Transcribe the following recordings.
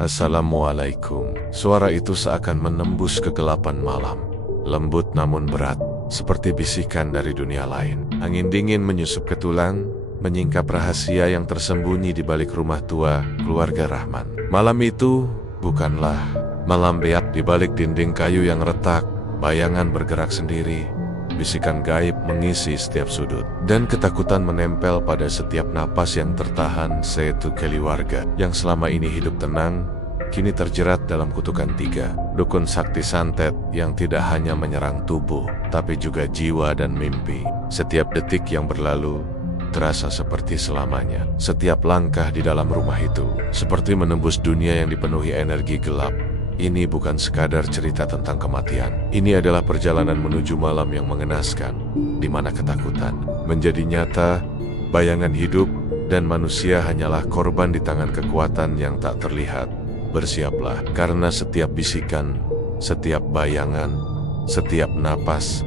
Assalamualaikum. Suara itu seakan menembus kegelapan malam. Lembut namun berat, seperti bisikan dari dunia lain. Angin dingin menyusup ke tulang, menyingkap rahasia yang tersembunyi di balik rumah tua keluarga Rahman. Malam itu bukanlah malam beat. Di balik dinding kayu yang retak, bayangan bergerak sendiri. Bisikan gaib mengisi setiap sudut, dan ketakutan menempel pada setiap napas yang tertahan. Satu keluarga yang selama ini hidup tenang, kini terjerat dalam kutukan 3. Dukun sakti santet yang tidak hanya menyerang tubuh, tapi juga jiwa dan mimpi. Setiap detik yang berlalu terasa seperti selamanya. Setiap langkah di dalam rumah itu seperti menembus dunia yang dipenuhi energi gelap. Ini bukan sekadar cerita tentang kematian. Ini adalah perjalanan menuju malam yang mengenaskan, di mana ketakutan menjadi nyata, bayangan hidup, dan manusia hanyalah korban di tangan kekuatan yang tak terlihat. Bersiaplah, karena setiap bisikan, setiap bayangan, setiap napas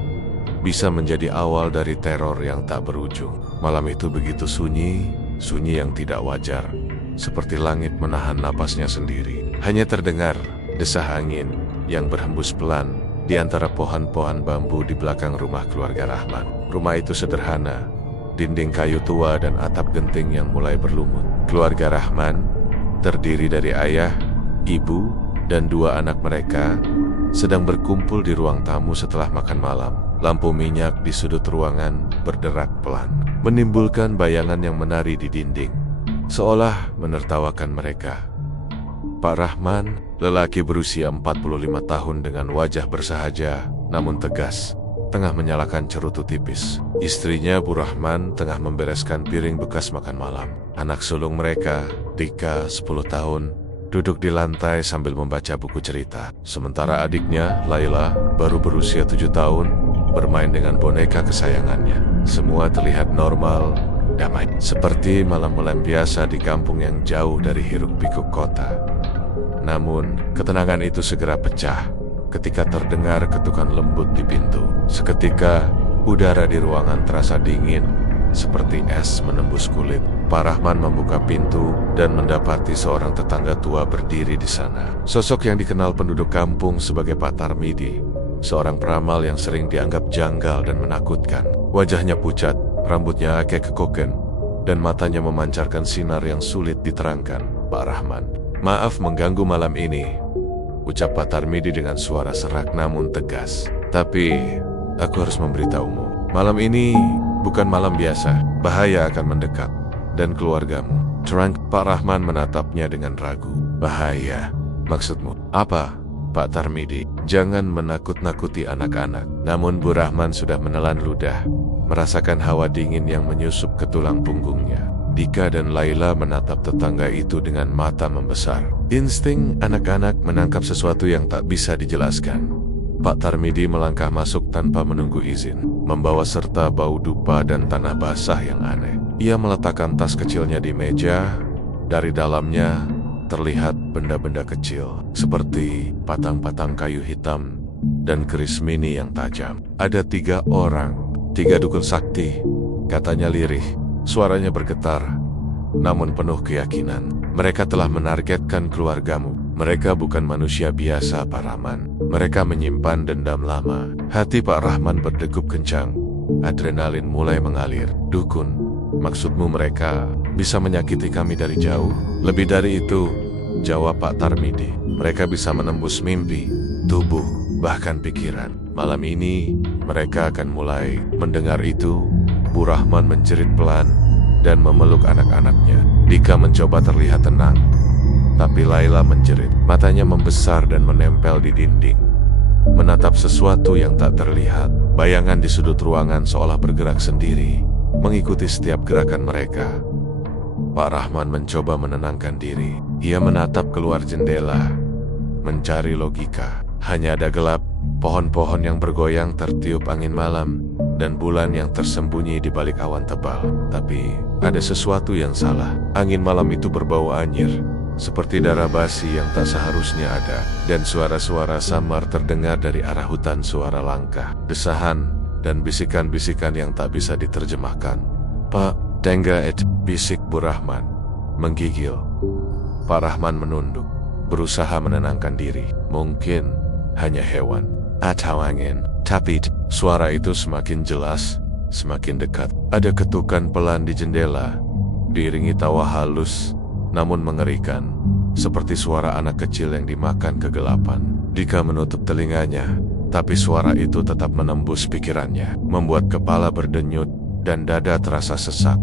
bisa menjadi awal dari teror yang tak berujung. Malam itu begitu sunyi, sunyi yang tidak wajar, seperti langit menahan napasnya sendiri. Hanya terdengar desah angin yang berhembus pelan di antara pohon-pohon bambu di belakang rumah keluarga Rahman. Rumah itu sederhana, dinding kayu tua dan atap genting yang mulai berlumut. Keluarga Rahman terdiri dari ayah, ibu, dan 2 anak mereka sedang berkumpul di ruang tamu setelah makan malam. Lampu minyak di sudut ruangan berderak pelan, menimbulkan bayangan yang menari di dinding, seolah menertawakan mereka. Pak Rahman, lelaki berusia 45 tahun dengan wajah bersahaja namun tegas, tengah menyalakan cerutu tipis. Istrinya Bu Rahman tengah membereskan piring bekas makan malam. Anak sulung mereka, Tika, 10 tahun, duduk di lantai sambil membaca buku cerita. Sementara adiknya, Laila, baru berusia 7 tahun, bermain dengan boneka kesayangannya. Semua terlihat normal, damai, seperti malam-malam biasa di kampung yang jauh dari hiruk-pikuk kota. Namun, ketenangan itu segera pecah ketika terdengar ketukan lembut di pintu. Seketika, udara di ruangan terasa dingin, seperti es menembus kulit. Pak Rahman membuka pintu dan mendapati seorang tetangga tua berdiri di sana. Sosok yang dikenal penduduk kampung sebagai Pak Tarmidi, seorang peramal yang sering dianggap janggal dan menakutkan. Wajahnya pucat, rambutnya agak kekoken, dan matanya memancarkan sinar yang sulit diterangkan. Pak Rahman, "Maaf mengganggu malam ini," ucap Pak Tarmidi dengan suara serak namun tegas. "Tapi, aku harus memberitahumu. Malam ini bukan malam biasa. Bahaya akan mendekat. Dan keluargamu." Terang, Pak Rahman menatapnya dengan ragu. "Bahaya? Maksudmu apa, Pak Tarmidi?" "Jangan menakut-nakuti anak-anak." Namun Bu Rahman sudah menelan ludah, merasakan hawa dingin yang menyusup ke tulang punggungnya. Dika dan Laila menatap tetangga itu dengan mata membesar. Insting anak-anak menangkap sesuatu yang tak bisa dijelaskan. Pak Tarmidi melangkah masuk tanpa menunggu izin, membawa serta bau dupa dan tanah basah yang aneh. Ia meletakkan tas kecilnya di meja. Dari dalamnya terlihat benda-benda kecil, seperti patang-patang kayu hitam dan keris mini yang tajam. "Ada 3 orang, 3 dukun sakti," katanya lirih. Suaranya bergetar, namun penuh keyakinan. "Mereka telah menargetkan keluargamu. Mereka bukan manusia biasa, Pak Rahman. Mereka menyimpan dendam lama." Hati Pak Rahman berdegup kencang. Adrenalin mulai mengalir. "Dukun, maksudmu mereka bisa menyakiti kami dari jauh?" "Lebih dari itu," jawab Pak Tarmidi. "Mereka bisa menembus mimpi, tubuh, bahkan pikiran. Malam ini, mereka akan mulai." Mendengar itu, Bu Rahman menjerit pelan dan memeluk anak-anaknya. Dika mencoba terlihat tenang, tapi Laila menjerit. Matanya membesar dan menempel di dinding, menatap sesuatu yang tak terlihat. Bayangan di sudut ruangan seolah bergerak sendiri, mengikuti setiap gerakan mereka. Pak Rahman mencoba menenangkan diri. Ia menatap keluar jendela, mencari logika. Hanya ada gelap, pohon-pohon yang bergoyang tertiup angin malam, dan bulan yang tersembunyi di balik awan tebal. Tapi, ada sesuatu yang salah. Angin malam itu berbau anyir, seperti darah basi yang tak seharusnya ada. Dan suara-suara samar terdengar dari arah hutan, suara langkah, desahan, dan bisikan-bisikan yang tak bisa diterjemahkan. "Pak, tengga bisik Bu Rahman, menggigil. Pak Rahman menunduk. berusaha menenangkan diri. Mungkin hanya hewan atau angin. Tapi suara itu semakin jelas, semakin dekat. Ada ketukan pelan di jendela, diiringi tawa halus namun mengerikan, seperti suara anak kecil yang dimakan kegelapan. Dika menutup telinganya, tapi suara itu tetap menembus pikirannya, membuat kepala berdenyut dan dada terasa sesak.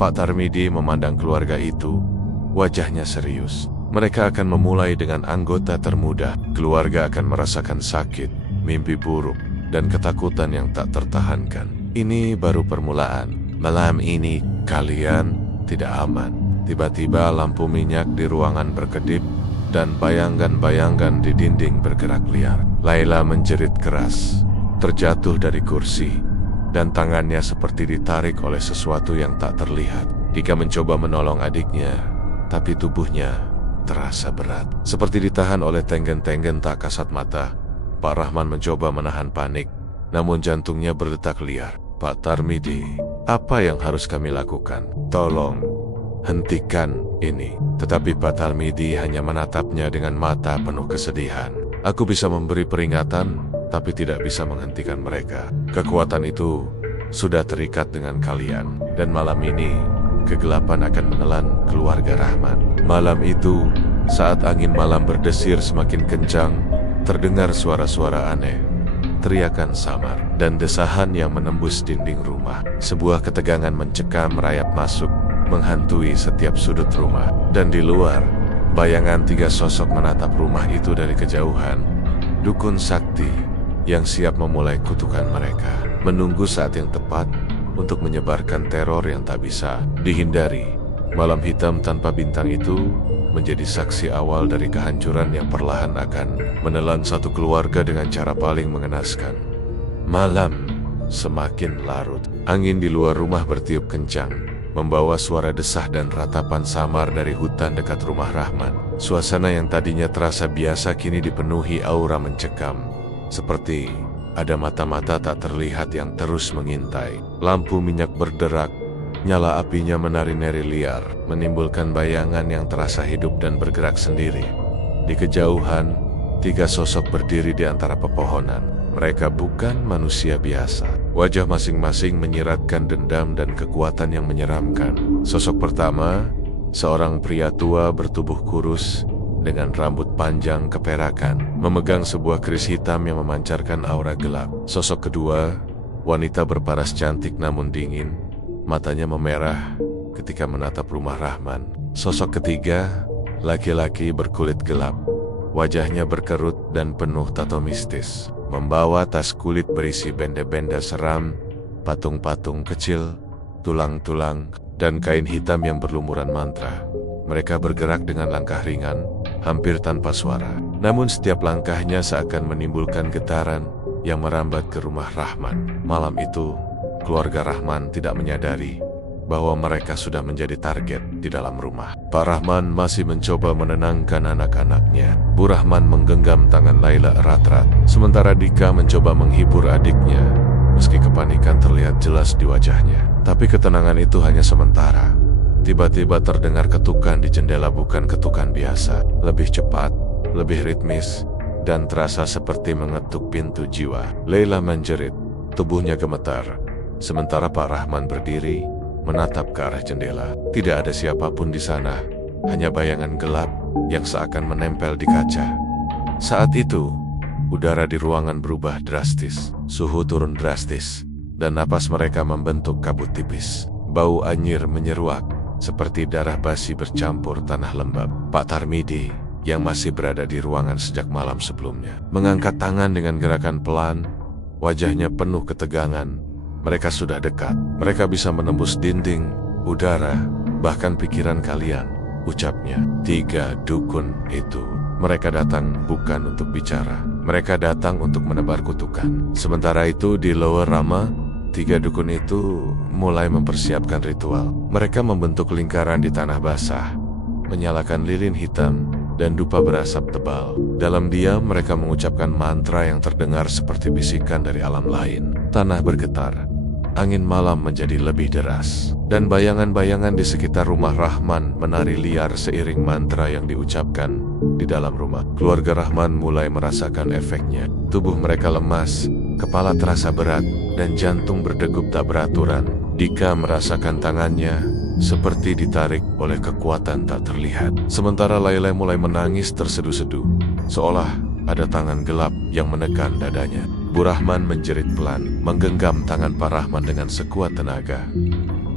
Pak Tarmidi memandang keluarga itu, wajahnya serius. Mereka akan memulai dengan anggota termuda. Keluarga akan merasakan sakit, mimpi buruk, dan ketakutan yang tak tertahankan. Ini baru permulaan. Malam ini kalian tidak aman. Tiba-tiba lampu minyak di ruangan berkedip dan bayangan-bayangan di dinding bergerak liar. Laila menjerit keras, terjatuh dari kursi, dan tangannya seperti ditarik oleh sesuatu yang tak terlihat. Dika mencoba menolong adiknya, tapi tubuhnya terasa berat, seperti ditahan oleh tenggen-tenggen tak kasat mata. Pak Rahman mencoba menahan panik, namun jantungnya berdetak liar. Pak Tarmidi, apa yang harus kami lakukan? Tolong, hentikan ini. Tetapi Pak Tarmidi hanya menatapnya dengan mata penuh kesedihan. Aku bisa memberi peringatan, tapi tidak bisa menghentikan mereka. Kekuatan itu sudah terikat dengan kalian, dan malam ini kegelapan akan menelan keluarga Rahman. Malam itu, saat angin malam berdesir semakin kencang, terdengar suara-suara aneh, teriakan samar, dan desahan yang menembus dinding rumah. Sebuah ketegangan mencekam merayap masuk, menghantui setiap sudut rumah. Dan di luar, bayangan 3 sosok menatap rumah itu dari kejauhan. Dukun sakti yang siap memulai kutukan mereka, menunggu saat yang tepat untuk menyebarkan teror yang tak bisa dihindari. Malam hitam tanpa bintang itu menjadi saksi awal dari kehancuran yang perlahan akan menelan satu keluarga dengan cara paling mengenaskan. Malam semakin larut. Angin di luar rumah bertiup kencang, membawa suara desah dan ratapan samar dari hutan dekat rumah Rahman. Suasana yang tadinya terasa biasa kini dipenuhi aura mencekam, seperti ada mata-mata tak terlihat yang terus mengintai. Lampu minyak berderak, nyala apinya menari-nari liar, menimbulkan bayangan yang terasa hidup dan bergerak sendiri. Di kejauhan, 3 sosok berdiri di antara pepohonan. Mereka bukan manusia biasa. Wajah masing-masing menyiratkan dendam dan kekuatan yang menyeramkan. Sosok pertama, seorang pria tua bertubuh kurus dengan rambut panjang keperakan, memegang sebuah keris hitam yang memancarkan aura gelap. Sosok kedua, wanita berparas cantik namun dingin, matanya memerah ketika menatap rumah Rahman. Sosok ketiga, laki-laki berkulit gelap, wajahnya berkerut dan penuh tato mistis, membawa tas kulit berisi benda-benda seram, patung-patung kecil, tulang-tulang, dan kain hitam yang berlumuran mantra. Mereka bergerak dengan langkah ringan, hampir tanpa suara. Namun setiap langkahnya seakan menimbulkan getaran yang merambat ke rumah Rahman. Malam itu, keluarga Rahman tidak menyadari bahwa mereka sudah menjadi target di dalam rumah. Pak Rahman masih mencoba menenangkan anak-anaknya. Bu Rahman menggenggam tangan Laila erat-erat, sementara Dika mencoba menghibur adiknya, meski kepanikan terlihat jelas di wajahnya. Tapi ketenangan itu hanya sementara. Tiba-tiba terdengar ketukan di jendela, bukan ketukan biasa, lebih cepat, lebih ritmis, dan terasa seperti mengetuk pintu jiwa. Laila menjerit, tubuhnya gemetar, sementara Pak Rahman berdiri, menatap ke arah jendela. Tidak ada siapapun di sana, hanya bayangan gelap yang seakan menempel di kaca. Saat itu, udara di ruangan berubah drastis, suhu turun drastis, dan napas mereka membentuk kabut tipis. Bau anyir menyeruak, seperti darah basi bercampur tanah lembab. Pak Tarmidi, yang masih berada di ruangan sejak malam sebelumnya, mengangkat tangan dengan gerakan pelan, wajahnya penuh ketegangan. Mereka sudah dekat. Mereka bisa menembus dinding, udara, bahkan pikiran kalian, ucapnya. 3 dukun itu. Mereka datang bukan untuk bicara. Mereka datang untuk menebar kutukan. Sementara itu di Lower Rama, 3 dukun itu mulai mempersiapkan ritual. Mereka membentuk lingkaran di tanah basah, menyalakan lilin hitam, dan dupa berasap tebal. Dalam diam mereka mengucapkan mantra yang terdengar seperti bisikan dari alam lain. Tanah bergetar, angin malam menjadi lebih deras, dan bayangan-bayangan di sekitar rumah Rahman menari liar seiring mantra yang diucapkan. di dalam rumah. Keluarga Rahman mulai merasakan efeknya. Tubuh mereka lemas, kepala terasa berat, dan jantung berdegup tak beraturan. Dika merasakan tangannya seperti ditarik oleh kekuatan tak terlihat. Sementara Laila mulai menangis terseduh-seduh, seolah ada tangan gelap yang menekan dadanya. Bu Rahman menjerit pelan, menggenggam tangan Pak Rahman dengan sekuat tenaga.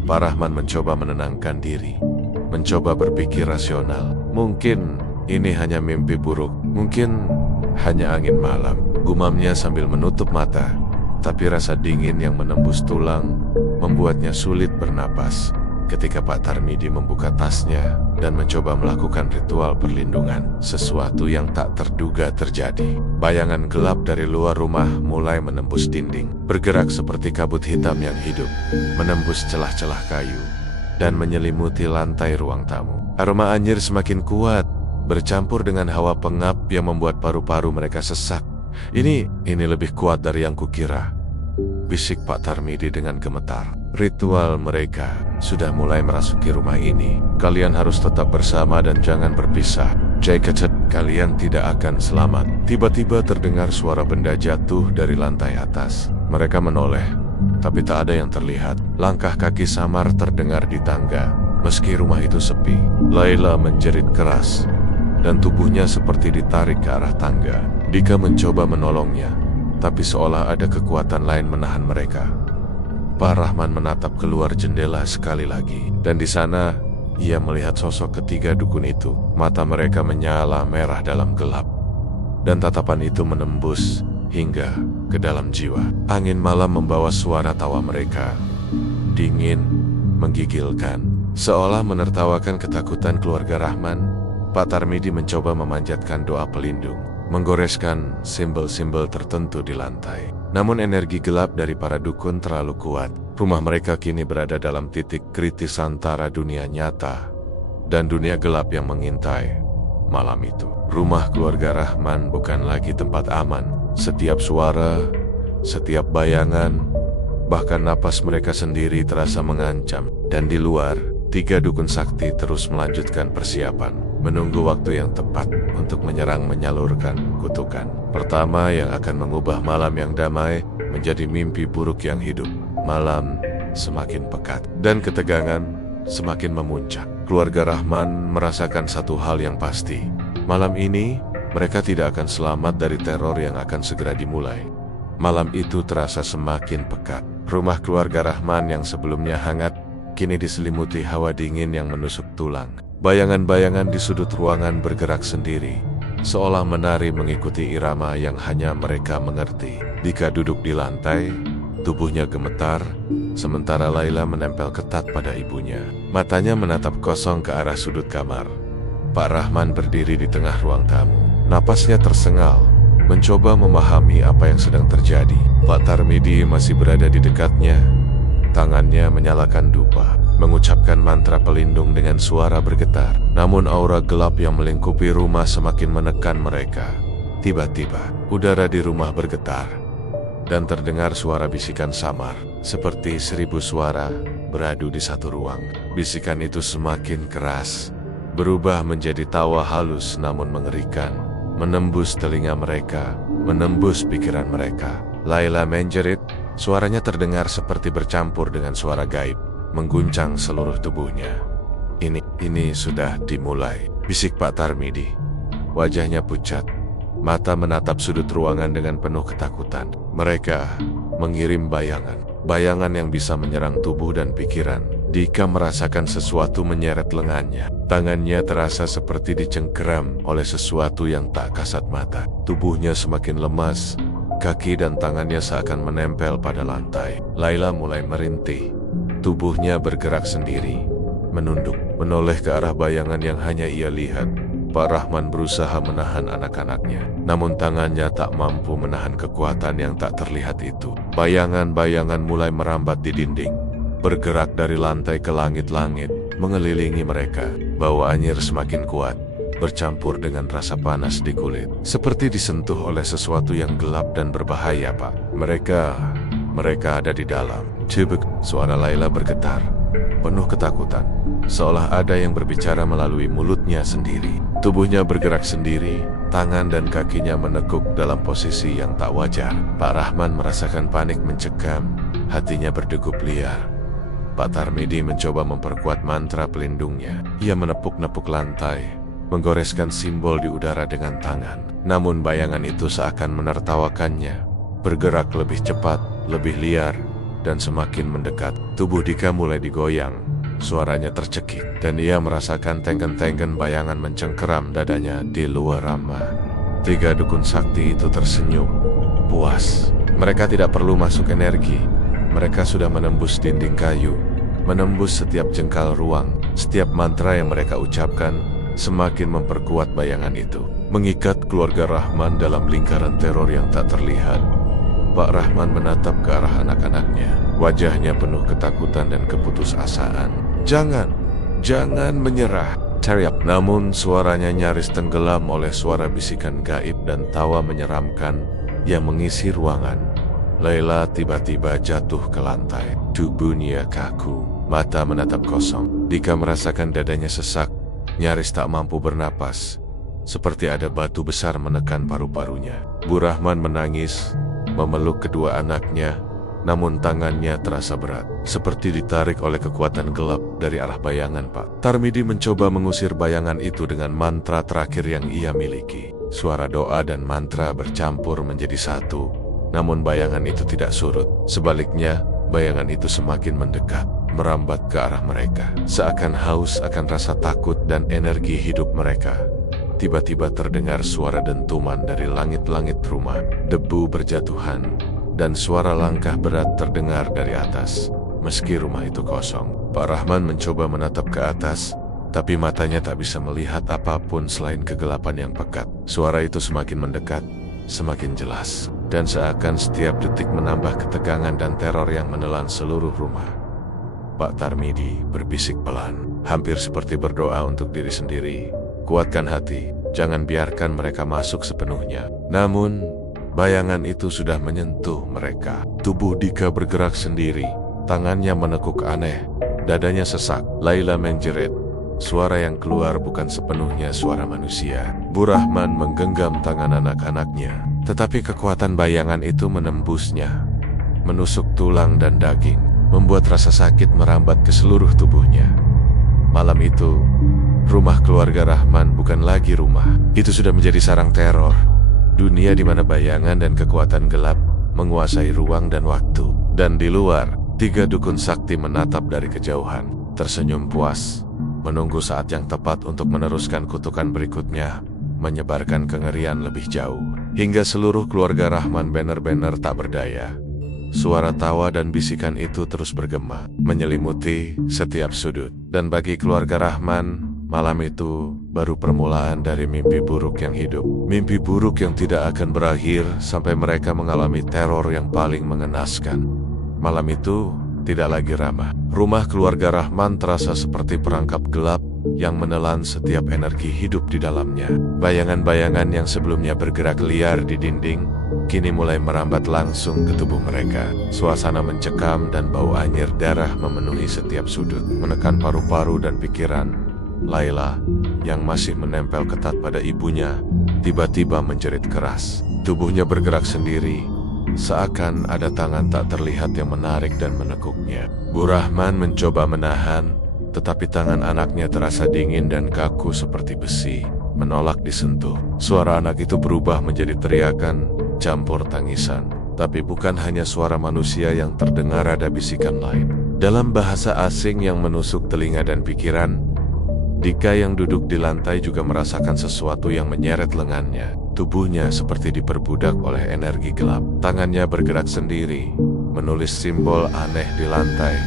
Pak Rahman mencoba menenangkan diri, mencoba berpikir rasional. Mungkin ini hanya mimpi buruk, mungkin hanya angin malam, gumamnya sambil menutup mata. Tapi rasa dingin yang menembus tulang membuatnya sulit bernapas. Ketika Pak Tarmidi membuka tasnya dan mencoba melakukan ritual perlindungan, sesuatu yang tak terduga terjadi. Bayangan gelap dari luar rumah mulai menembus dinding, bergerak seperti kabut hitam yang hidup, menembus celah-celah kayu, dan menyelimuti lantai ruang tamu. Aroma anjir semakin kuat, bercampur dengan hawa pengap yang membuat paru-paru mereka sesak. Ini lebih kuat dari yang kukira, bisik Pak Tarmidi dengan gemetar. Ritual mereka sudah mulai merasuki rumah ini. Kalian harus tetap bersama dan jangan berpisah. Kalian tidak akan selamat. Tiba-tiba terdengar suara benda jatuh dari lantai atas. Mereka menoleh, tapi tak ada yang terlihat. Langkah kaki samar terdengar di tangga. Meski rumah itu sepi, Laila menjerit keras, dan tubuhnya seperti ditarik ke arah tangga. Dika mencoba menolongnya, tapi seolah ada kekuatan lain menahan mereka. Pak Rahman menatap keluar jendela sekali lagi, dan di sana ia melihat sosok ketiga dukun itu. Mata mereka menyala merah dalam gelap, dan tatapan itu menembus hingga ke dalam jiwa. Angin malam membawa suara tawa mereka, dingin, menggigilkan, seolah menertawakan ketakutan keluarga Rahman. Pak Tarmidi mencoba memanjatkan doa pelindung, menggoreskan simbol-simbol tertentu di lantai. Namun energi gelap dari para dukun terlalu kuat. Rumah mereka kini berada dalam titik kritis antara dunia nyata dan dunia gelap yang mengintai. Malam itu, rumah keluarga Rahman bukan lagi tempat aman. Setiap suara, setiap bayangan, bahkan napas mereka sendiri terasa mengancam. Dan di luar, 3 dukun sakti terus melanjutkan persiapan, menunggu waktu yang tepat untuk menyalurkan kutukan pertama yang akan mengubah malam yang damai menjadi mimpi buruk yang hidup. Malam semakin pekat dan ketegangan semakin memuncak. Keluarga Rahman merasakan satu hal yang pasti. Malam ini mereka tidak akan selamat dari teror yang akan segera dimulai. Malam itu terasa semakin pekat. Rumah keluarga Rahman yang sebelumnya hangat kini diselimuti hawa dingin yang menusuk tulang. Bayangan-bayangan di sudut ruangan bergerak sendiri, seolah menari mengikuti irama yang hanya mereka mengerti. Dika duduk di lantai, tubuhnya gemetar, sementara Laila menempel ketat pada ibunya. Matanya menatap kosong ke arah sudut kamar. Pak Rahman berdiri di tengah ruang tamu. Napasnya tersengal, mencoba memahami apa yang sedang terjadi. Pak Tarmidi masih berada di dekatnya. Tangannya menyalakan dupa, mengucapkan mantra pelindung dengan suara bergetar. Namun aura gelap yang melingkupi rumah semakin menekan mereka. Tiba-tiba, udara di rumah bergetar, dan terdengar suara bisikan samar, seperti 1000 suara beradu di satu ruang. Bisikan itu semakin keras, berubah menjadi tawa halus namun mengerikan, menembus telinga mereka, menembus pikiran mereka. Laila menjerit. Suaranya terdengar seperti bercampur dengan suara gaib, mengguncang seluruh tubuhnya. Ini sudah dimulai, bisik Pak Tarmidi. Wajahnya pucat, mata menatap sudut ruangan dengan penuh ketakutan. Mereka mengirim bayangan yang bisa menyerang tubuh dan pikiran. Dika merasakan sesuatu menyeret lengannya. Tangannya terasa seperti dicengkeram oleh sesuatu yang tak kasat mata. Tubuhnya semakin lemas, kaki dan tangannya seakan menempel pada lantai. Laila mulai merintih. Tubuhnya bergerak sendiri, menunduk, menoleh ke arah bayangan yang hanya ia lihat. Pak Rahman berusaha menahan anak-anaknya, namun tangannya tak mampu menahan kekuatan yang tak terlihat itu. Bayangan-bayangan mulai merambat di dinding, bergerak dari lantai ke langit-langit, mengelilingi mereka. Bau anyir semakin kuat, bercampur dengan rasa panas di kulit, seperti disentuh oleh sesuatu yang gelap dan berbahaya. Pak, mereka ada di dalam. Cibek, suara Laila bergetar, penuh ketakutan. seolah ada yang berbicara melalui mulutnya sendiri. Tubuhnya bergerak sendiri, tangan dan kakinya menekuk dalam posisi yang tak wajar. Pak Rahman merasakan panik mencekam, hatinya berdegup liar. Pak Tarmidi mencoba memperkuat mantra pelindungnya. Ia menepuk-nepuk lantai, menggoreskan simbol di udara dengan tangan. Namun bayangan itu seakan menertawakannya, bergerak lebih cepat, lebih liar, dan semakin mendekat. Tubuh Dika mulai digoyang. Suaranya tercekik, dan ia merasakan tenggen-tenggen bayangan mencengkeram dadanya di luar rama. 3 dukun sakti itu tersenyum, puas. Mereka tidak perlu masuk energi. Mereka sudah menembus dinding kayu, menembus setiap jengkal ruang. Setiap mantra yang mereka ucapkan semakin memperkuat bayangan itu, mengikat keluarga Rahman dalam lingkaran teror yang tak terlihat. Pak Rahman menatap ke arah anak-anaknya. Wajahnya penuh ketakutan dan keputusasaan. Jangan menyerah, teriak. Namun suaranya nyaris tenggelam oleh suara bisikan gaib dan tawa menyeramkan yang mengisi ruangan. Laila tiba-tiba jatuh ke lantai. Tubuhnya kaku, mata menatap kosong. Dika merasakan dadanya sesak, nyaris tak mampu bernapas, seperti ada batu besar menekan paru-parunya. Bu Rahman menangis, memeluk kedua anaknya. Namun tangannya terasa berat, seperti ditarik oleh kekuatan gelap dari arah bayangan Pak Tarmidi mencoba mengusir bayangan itu dengan mantra terakhir yang ia miliki. Suara doa dan mantra bercampur menjadi satu, namun bayangan itu tidak surut. Sebaliknya, bayangan itu semakin mendekat, merambat ke arah mereka. Seakan haus akan rasa takut dan energi hidup mereka. Tiba-tiba terdengar suara dentuman dari langit-langit rumah. Debu berjatuhan, dan suara langkah berat terdengar dari atas. Meski rumah itu kosong, Pak Rahman mencoba menatap ke atas, tapi matanya tak bisa melihat apapun selain kegelapan yang pekat. Suara itu semakin mendekat, semakin jelas, dan seakan setiap detik menambah ketegangan dan teror yang menelan seluruh rumah. Pak Tarmidi berbisik pelan, hampir seperti berdoa untuk diri sendiri. Kuatkan hati, jangan biarkan mereka masuk sepenuhnya. Namun, bayangan itu sudah menyentuh mereka. Tubuh Dika bergerak sendiri, tangannya menekuk aneh, dadanya sesak. Laila menjerit. Suara yang keluar bukan sepenuhnya suara manusia. Bu Rahman menggenggam tangan anak-anaknya, tetapi kekuatan bayangan itu menembusnya, menusuk tulang dan daging, membuat rasa sakit merambat ke seluruh tubuhnya. Malam itu, rumah keluarga Rahman bukan lagi rumah. Itu sudah menjadi sarang teror. Dunia di mana bayangan dan kekuatan gelap menguasai ruang dan waktu. Dan di luar, 3 dukun sakti menatap dari kejauhan, tersenyum puas, menunggu saat yang tepat untuk meneruskan kutukan berikutnya, menyebarkan kengerian lebih jauh. Hingga seluruh keluarga Rahman benar-benar tak berdaya. Suara tawa dan bisikan itu terus bergema, menyelimuti setiap sudut. Dan bagi keluarga Rahman, malam itu baru permulaan dari mimpi buruk yang hidup. Mimpi buruk yang tidak akan berakhir sampai mereka mengalami teror yang paling mengenaskan. Malam itu tidak lagi ramah. Rumah keluarga Rahman terasa seperti perangkap gelap yang menelan setiap energi hidup di dalamnya. Bayangan-bayangan yang sebelumnya bergerak liar di dinding, kini mulai merambat langsung ke tubuh mereka. Suasana mencekam dan bau anyir darah memenuhi setiap sudut, menekan paru-paru dan pikiran. Laila, yang masih menempel ketat pada ibunya, tiba-tiba menjerit keras. Tubuhnya bergerak sendiri, seakan ada tangan tak terlihat yang menarik dan menekuknya. Bu Rahman mencoba menahan, tetapi tangan anaknya terasa dingin dan kaku seperti besi, menolak disentuh. Suara anak itu berubah menjadi teriakan, campur tangisan. Tapi bukan hanya suara manusia yang terdengar, ada bisikan lain. Dalam bahasa asing yang menusuk telinga dan pikiran, Dika yang duduk di lantai juga merasakan sesuatu yang menyeret lengannya. Tubuhnya seperti diperbudak oleh energi gelap. Tangannya bergerak sendiri, menulis simbol aneh di lantai.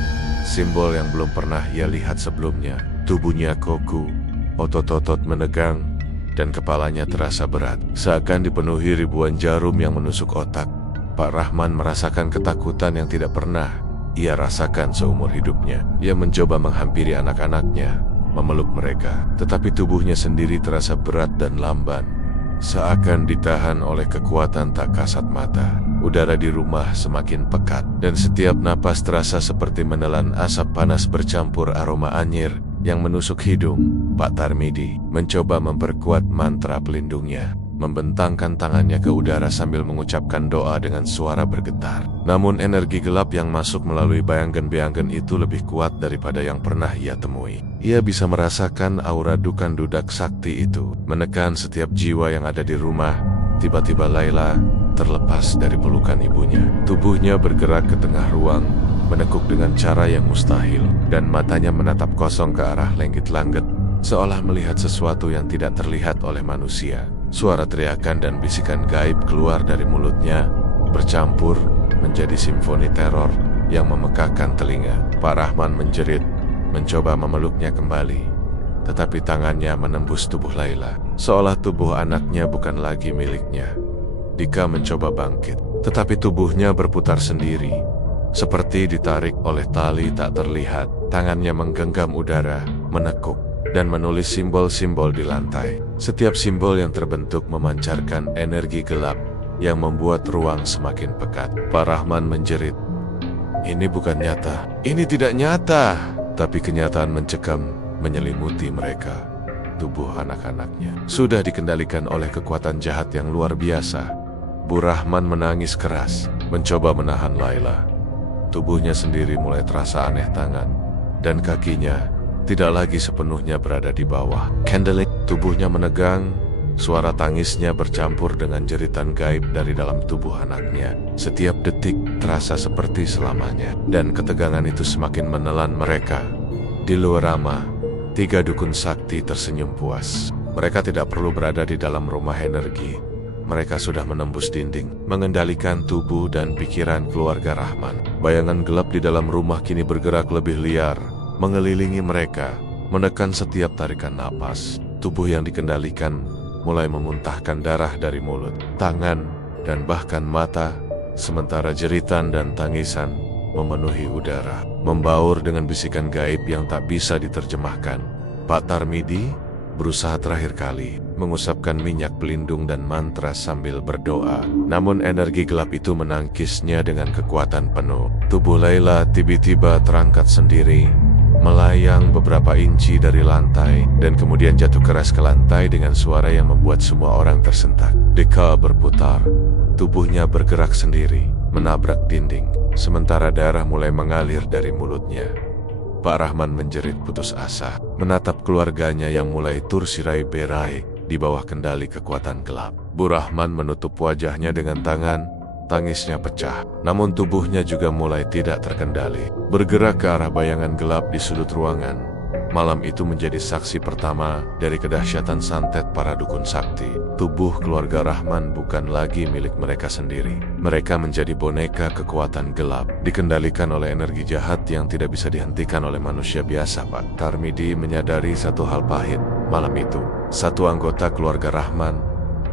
Simbol yang belum pernah ia lihat sebelumnya. Tubuhnya kaku, otot-otot menegang, dan kepalanya terasa berat, seakan dipenuhi ribuan jarum yang menusuk otak. Pak Rahman merasakan ketakutan yang tidak pernah ia rasakan seumur hidupnya. Ia mencoba menghampiri anak-anaknya, memeluk mereka, tetapi tubuhnya sendiri terasa berat dan lamban, seakan ditahan oleh kekuatan tak kasat mata. Udara di rumah semakin pekat, dan setiap napas terasa seperti menelan asap panas bercampur aroma anyir yang menusuk hidung. Pak Tarmidi mencoba memperkuat mantra pelindungnya, membentangkan tangannya ke udara sambil mengucapkan doa dengan suara bergetar. Namun energi gelap yang masuk melalui bayangan-bayangan itu lebih kuat daripada yang pernah ia temui. Ia bisa merasakan aura dukan dudak sakti itu menekan setiap jiwa yang ada di rumah. Tiba-tiba Laila terlepas dari pelukan ibunya. Tubuhnya bergerak ke tengah ruang, menekuk dengan cara yang mustahil, dan matanya menatap kosong ke arah langit-langit, seolah melihat sesuatu yang tidak terlihat oleh manusia. Suara teriakan dan bisikan gaib keluar dari mulutnya, bercampur menjadi simfoni teror yang memekakkan telinga. Pak Rahman menjerit, mencoba memeluknya kembali, tetapi tangannya menembus tubuh Laila, seolah tubuh anaknya bukan lagi miliknya. Dika mencoba bangkit, tetapi tubuhnya berputar sendiri, seperti ditarik oleh tali tak terlihat. Tangannya menggenggam udara, menekuk, dan menulis simbol-simbol di lantai. Setiap simbol yang terbentuk memancarkan energi gelap yang membuat ruang semakin pekat. Pak Rahman menjerit, "Ini bukan nyata, ini tidak nyata." Tapi kenyataan mencekam, menyelimuti mereka. Tubuh anak-anaknya sudah dikendalikan oleh kekuatan jahat yang luar biasa. Bu Rahman menangis keras, mencoba menahan Laila. Tubuhnya sendiri mulai terasa aneh, tangan dan kakinya tidak lagi sepenuhnya berada di bawah. Candle, tubuhnya menegang, suara tangisnya bercampur dengan jeritan gaib dari dalam tubuh anaknya. Setiap detik terasa seperti selamanya, dan ketegangan itu semakin menelan mereka. Di luar Rama, 3 dukun sakti tersenyum puas. Mereka tidak perlu berada di dalam rumah energi. Mereka sudah menembus dinding, mengendalikan tubuh dan pikiran keluarga Rahman. Bayangan gelap di dalam rumah kini bergerak lebih liar, mengelilingi mereka, menekan setiap tarikan napas. Tubuh yang dikendalikan mulai memuntahkan darah dari mulut, tangan, dan bahkan mata, sementara jeritan dan tangisan memenuhi udara, membaur dengan bisikan gaib yang tak bisa diterjemahkan. Pak Tarmidi berusaha terakhir kali mengusapkan minyak pelindung dan mantra sambil berdoa. Namun energi gelap itu menangkisnya dengan kekuatan penuh. Tubuh Laila tiba-tiba terangkat sendiri, melayang beberapa inci dari lantai, dan kemudian jatuh keras ke lantai dengan suara yang membuat semua orang tersentak. Dika berputar, tubuhnya bergerak sendiri, menabrak dinding, sementara darah mulai mengalir dari mulutnya. Pak Rahman menjerit putus asa, menatap keluarganya yang mulai tersirai-berai di bawah kendali kekuatan gelap. Bu Rahman menutup wajahnya dengan tangan, tangisnya pecah. Namun tubuhnya juga mulai tidak terkendali, bergerak ke arah bayangan gelap di sudut ruangan. Malam itu menjadi saksi pertama dari kedahsyatan santet para dukun sakti. Tubuh keluarga Rahman bukan lagi milik mereka sendiri. Mereka menjadi boneka kekuatan gelap, dikendalikan oleh energi jahat yang tidak bisa dihentikan oleh manusia biasa. Pak Tarmidi menyadari satu hal pahit. Malam itu, satu anggota keluarga Rahman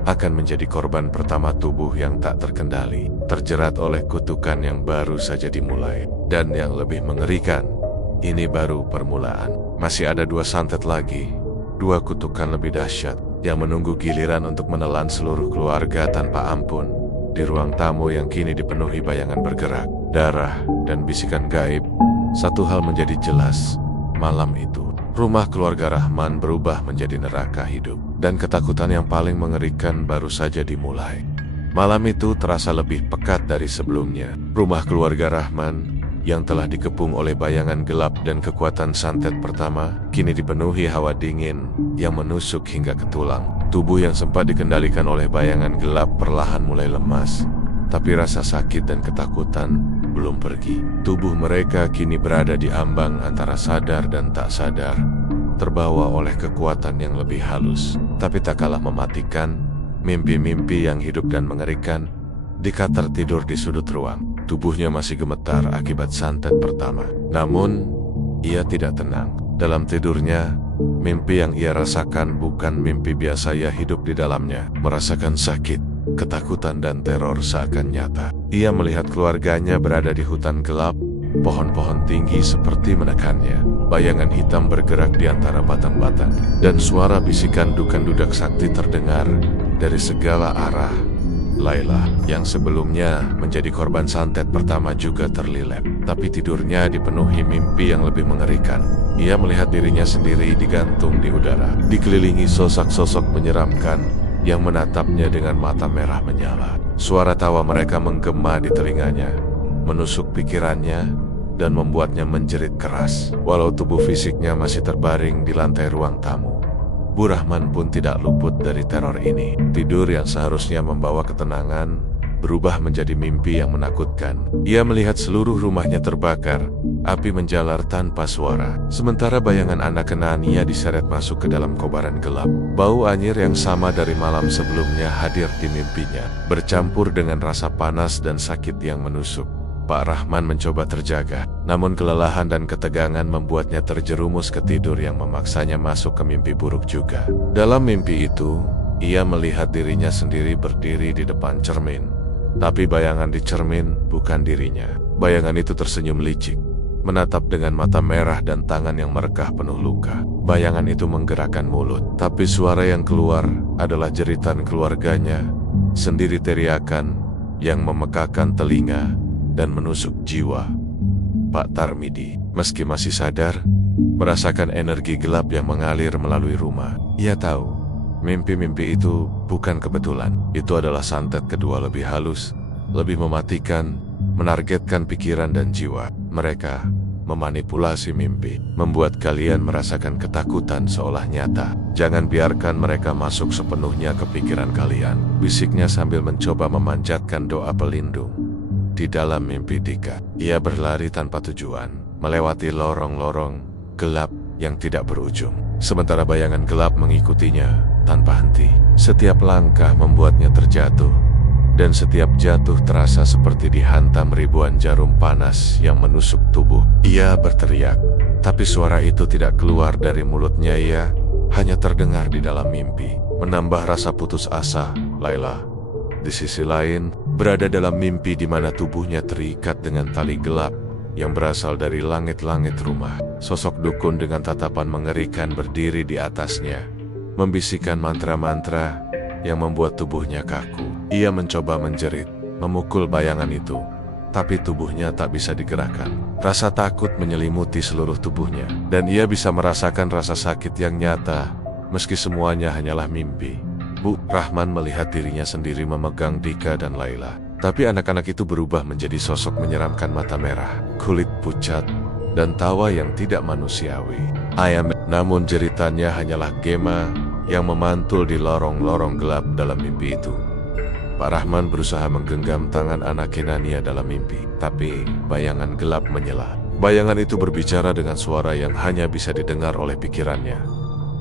akan menjadi korban pertama tubuh yang tak terkendali, terjerat oleh kutukan yang baru saja dimulai. Dan yang lebih mengerikan, ini baru permulaan. Masih ada 2 santet lagi, 2 kutukan lebih dahsyat yang menunggu giliran untuk menelan seluruh keluarga tanpa ampun. Di ruang tamu yang kini dipenuhi bayangan bergerak, darah, dan bisikan gaib, satu hal menjadi jelas. Malam itu, rumah keluarga Rahman berubah menjadi neraka hidup, dan ketakutan yang paling mengerikan baru saja dimulai. Malam itu terasa lebih pekat dari sebelumnya. Rumah keluarga Rahman yang telah dikepung oleh bayangan gelap dan kekuatan santet pertama, kini dipenuhi hawa dingin yang menusuk hingga ke tulang. Tubuh yang sempat dikendalikan oleh bayangan gelap perlahan mulai lemas, tapi rasa sakit dan ketakutan belum pergi. Tubuh mereka kini berada di ambang antara sadar dan tak sadar, terbawa oleh kekuatan yang lebih halus, tapi tak kalah mematikan. Mimpi-mimpi yang hidup dan mengerikan. Dika tertidur di sudut ruang. Tubuhnya masih gemetar akibat santet pertama. Namun, ia tidak tenang. Dalam tidurnya, mimpi yang ia rasakan bukan mimpi biasa. Ia hidup di dalamnya, merasakan sakit, ketakutan, dan teror seakan nyata. Ia melihat keluarganya berada di hutan gelap, pohon-pohon tinggi seperti menekannya. Bayangan hitam bergerak di antara batang-batang, dan suara bisikan dukan dudak sakti terdengar dari segala arah. Laila, yang sebelumnya menjadi korban santet pertama juga terlelap. Tapi tidurnya dipenuhi mimpi yang lebih mengerikan. Ia melihat dirinya sendiri digantung di udara, dikelilingi sosok-sosok menyeramkan yang menatapnya dengan mata merah menyala. Suara tawa mereka menggema di telinganya, menusuk pikirannya, dan membuatnya menjerit keras. Walau tubuh fisiknya masih terbaring di lantai ruang tamu, Bu Rahman pun tidak luput dari teror ini. Tidur yang seharusnya membawa ketenangan berubah menjadi mimpi yang menakutkan. Ia melihat seluruh rumahnya terbakar, api menjalar tanpa suara. Sementara bayangan anak Kenania diseret masuk ke dalam kobaran gelap. Bau anyir yang sama dari malam sebelumnya hadir di mimpinya, bercampur dengan rasa panas dan sakit yang menusuk. Pak Rahman mencoba terjaga, namun kelelahan dan ketegangan membuatnya terjerumus ke tidur yang memaksanya masuk ke mimpi buruk juga. Dalam mimpi itu, ia melihat dirinya sendiri berdiri di depan cermin. Tapi bayangan di cermin bukan dirinya. Bayangan itu tersenyum licik, menatap dengan mata merah dan tangan yang merekah penuh luka. Bayangan itu menggerakkan mulut, tapi suara yang keluar adalah jeritan keluarganya, sendiri teriakan yang memekakan telinga dan menusuk jiwa. Pak Tarmidi, meski masih sadar, merasakan energi gelap yang mengalir melalui rumah. Ia tahu mimpi-mimpi itu bukan kebetulan. Itu adalah santet kedua lebih halus, lebih mematikan, menargetkan pikiran dan jiwa. Mereka memanipulasi mimpi, membuat kalian merasakan ketakutan seolah nyata. Jangan biarkan mereka masuk sepenuhnya ke pikiran kalian, bisiknya sambil mencoba memanjatkan doa pelindung. Di dalam mimpi Dika, ia berlari tanpa tujuan, melewati lorong-lorong gelap yang tidak berujung. Sementara bayangan gelap mengikutinya tanpa henti. Setiap langkah membuatnya terjatuh, dan setiap jatuh terasa seperti dihantam ribuan jarum panas yang menusuk tubuh. Ia berteriak, tapi suara itu tidak keluar dari mulutnya. Ia hanya terdengar di dalam mimpi, menambah rasa putus asa. Laila, di sisi lain, berada dalam mimpi di mana tubuhnya terikat dengan tali gelap yang berasal dari langit-langit rumah. Sosok dukun dengan tatapan mengerikan berdiri di atasnya, membisikkan mantra-mantra yang membuat tubuhnya kaku. Ia mencoba menjerit, memukul bayangan itu, tapi tubuhnya tak bisa digerakkan. Rasa takut menyelimuti seluruh tubuhnya, dan ia bisa merasakan rasa sakit yang nyata, meski semuanya hanyalah mimpi. Bu Rahman melihat dirinya sendiri memegang Dika dan Laila, tapi anak-anak itu berubah menjadi sosok menyeramkan, mata merah, kulit pucat, dan tawa yang tidak manusiawi. Namun jeritannya hanyalah gema yang memantul di lorong-lorong gelap dalam mimpi itu. Pak Rahman berusaha menggenggam tangan anak Kenania dalam mimpi, tapi bayangan gelap menyela. Bayangan itu berbicara dengan suara yang hanya bisa didengar oleh pikirannya.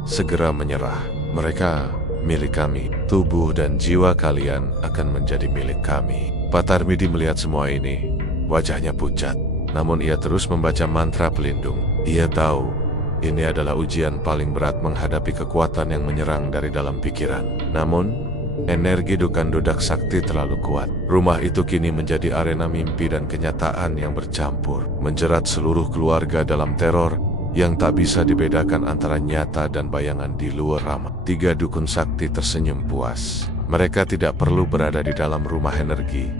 Segera menyerah, mereka milik kami. Tubuh dan jiwa kalian akan menjadi milik kami. Pak Tarmidi melihat semua ini, wajahnya pucat. Namun ia terus membaca mantra pelindung. Ia tahu ini adalah ujian paling berat menghadapi kekuatan yang menyerang dari dalam pikiran. Namun, energi Dukan Dodak Sakti terlalu kuat. Rumah itu kini menjadi arena mimpi dan kenyataan yang bercampur, menjerat seluruh keluarga dalam teror yang tak bisa dibedakan antara nyata dan bayangan di luar ramah. 3 dukun sakti tersenyum puas. Mereka tidak perlu berada di dalam rumah energi.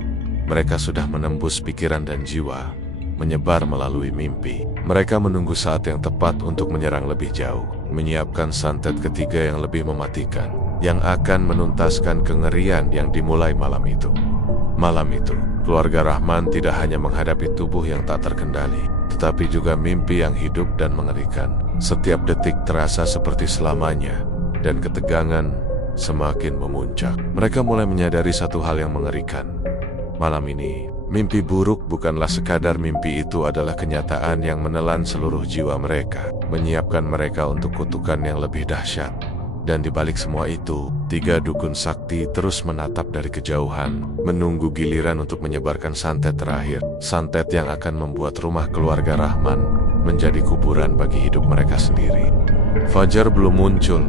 Mereka sudah menembus pikiran dan jiwa, menyebar melalui mimpi. Mereka menunggu saat yang tepat untuk menyerang lebih jauh, menyiapkan santet ketiga yang lebih mematikan, yang akan menuntaskan kengerian yang dimulai malam itu. Malam itu, keluarga Rahman tidak hanya menghadapi tubuh yang tak terkendali, tetapi juga mimpi yang hidup dan mengerikan. Setiap detik terasa seperti selamanya, dan ketegangan semakin memuncak. Mereka mulai menyadari satu hal yang mengerikan. Malam ini, mimpi buruk bukanlah sekadar mimpi, itu adalah kenyataan yang menelan seluruh jiwa mereka, menyiapkan mereka untuk kutukan yang lebih dahsyat. Dan di balik semua itu, 3 dukun sakti terus menatap dari kejauhan, menunggu giliran untuk menyebarkan santet terakhir. Santet yang akan membuat rumah keluarga Rahman menjadi kuburan bagi hidup mereka sendiri. Fajar belum muncul,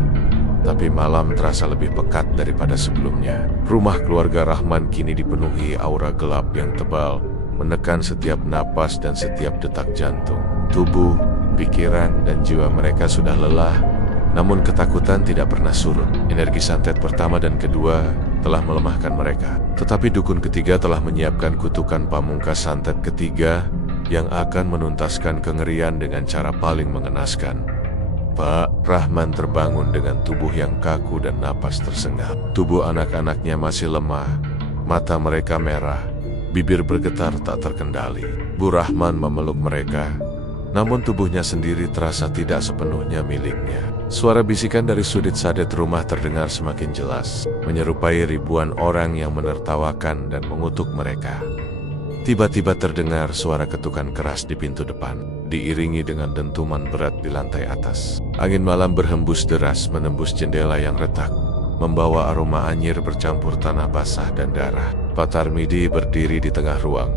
tapi malam terasa lebih pekat daripada sebelumnya. Rumah keluarga Rahman kini dipenuhi aura gelap yang tebal, menekan setiap napas dan setiap detak jantung. Tubuh, pikiran, dan jiwa mereka sudah lelah, namun ketakutan tidak pernah surut. Energi santet pertama dan kedua telah melemahkan mereka. Tetapi dukun ketiga telah menyiapkan kutukan pamungkas santet ketiga yang akan menuntaskan kengerian dengan cara paling mengenaskan. Pak Rahman terbangun dengan tubuh yang kaku dan napas tersengat. Tubuh anak-anaknya masih lemah, mata mereka merah, bibir bergetar tak terkendali. Bu Rahman memeluk mereka, namun tubuhnya sendiri terasa tidak sepenuhnya miliknya. Suara bisikan dari sudut sadet rumah terdengar semakin jelas, menyerupai ribuan orang yang menertawakan dan mengutuk mereka. Tiba-tiba terdengar suara ketukan keras di pintu depan, diiringi dengan dentuman berat di lantai atas. Angin malam berhembus deras menembus jendela yang retak, membawa aroma anyir bercampur tanah basah dan darah. Pak Tarmidi berdiri di tengah ruang.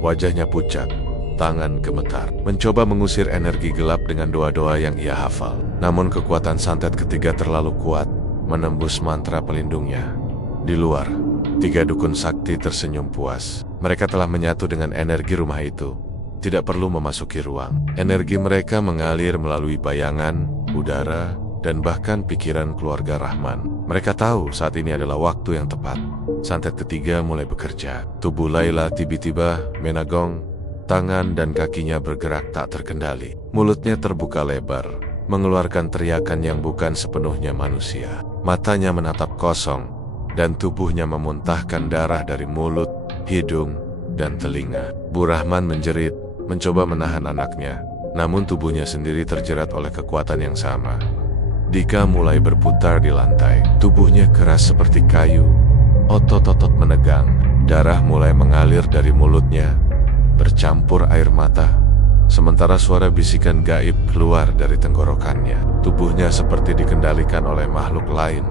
Wajahnya pucat, tangan gemetar, mencoba mengusir energi gelap dengan doa-doa yang ia hafal. Namun kekuatan santet ketiga terlalu kuat, menembus mantra pelindungnya. Di luar, 3 dukun sakti tersenyum puas. Mereka telah menyatu dengan energi rumah itu. Tidak perlu memasuki ruang. Energi mereka mengalir melalui bayangan, udara, dan bahkan pikiran keluarga Rahman. Mereka tahu saat ini adalah waktu yang tepat. Santet ketiga mulai bekerja. Tubuh Laila tiba-tiba menagong, tangan dan kakinya bergerak tak terkendali. Mulutnya terbuka lebar, mengeluarkan teriakan yang bukan sepenuhnya manusia. Matanya menatap kosong, dan tubuhnya memuntahkan darah dari mulut, hidung, dan telinga. Bu Rahman menjerit, mencoba menahan anaknya, namun tubuhnya sendiri terjerat oleh kekuatan yang sama. Dika mulai berputar di lantai, tubuhnya keras seperti kayu, otot-otot menegang, darah mulai mengalir dari mulutnya, bercampur air mata, sementara suara bisikan gaib keluar dari tenggorokannya. Tubuhnya seperti dikendalikan oleh makhluk lain,